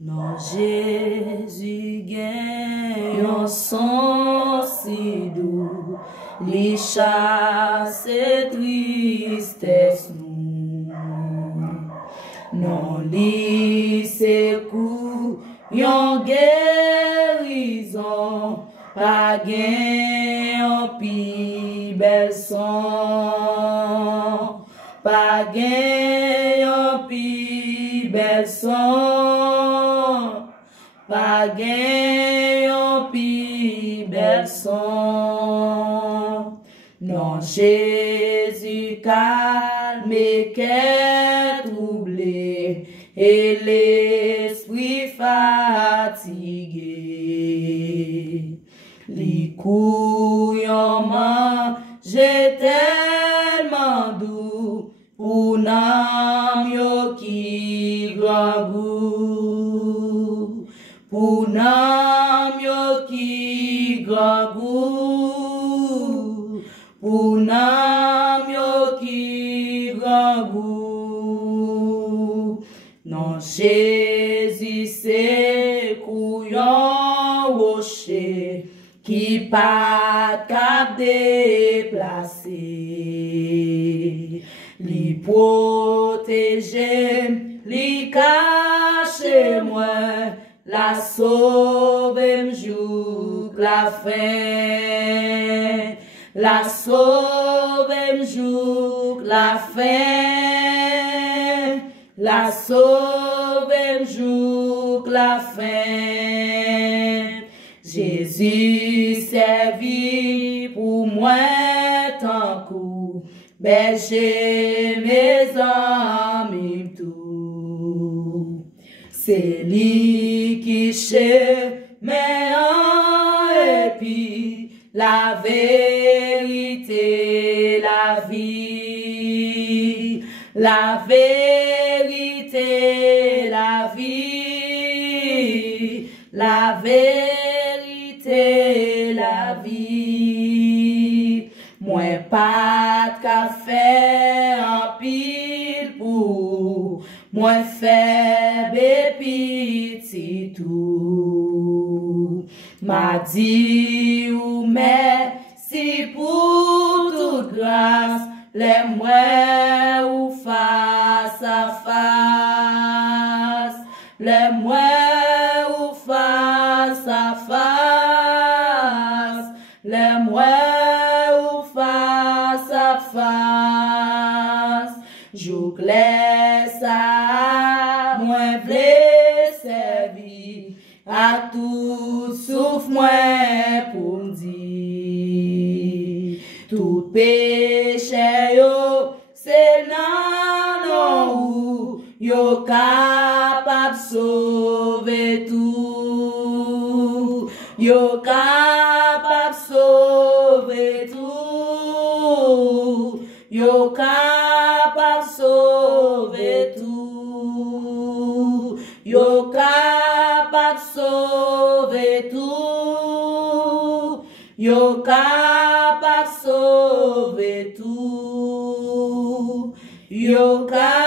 Non, Jésus gagne un son si doux, li chasse tristesse nous. Non, li secoue yon guérison, pas gain en pi bel son, pas gain en pi bel son, pas gain en pi bel son. Non, Jésus calme et qu'est troublé et l'esprit fatigué. Li couillon mange tellement doux pour nam yo qui grand goût, pour nam yo qui grand goût, pour nam yo qui grand goût. Non, Jésus c'est couillon rocher qui pas cap déplacer, li protéger, li cacher moi, la sauver m'joue la fin, la sauver m'joue la fin, la sauver m'joue la fin. Jésus servi pour moi tant coup, berger mes amis tout. C'est lui qui chemin et puis la vérité, la vie, la vérité, la vie, la vérité, la vie. Moi pas de café en pile pour moi faible et petit tout. M'a dit ou merci pour toute grâce, les moi ou face à face, les moi ou face à face, les moi ou face à face. Jouk laisse à moi vle servi à tout souffle moi pour dire tout péché yo c'est nan ou yo capable sauver tout, yo capable sauver tout, yo capable sauver tout, yo capable sauver tout, yo capable sauver tout, yo capable